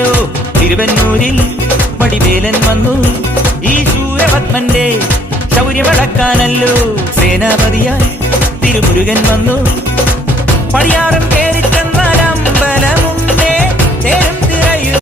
വന്നല്ലോ തിരുവന്നൂരിൽ വടിവേലൻ വന്നു ഈ ശൂരപത്മന്റെ ശൗര്യമടക്കാനല്ലോ സേനാപതിയായി തിരുമുരുകൻ വന്നു പടിയാറും കേറിച്ചെന്നാൽ അമ്പലമുണ്ടേ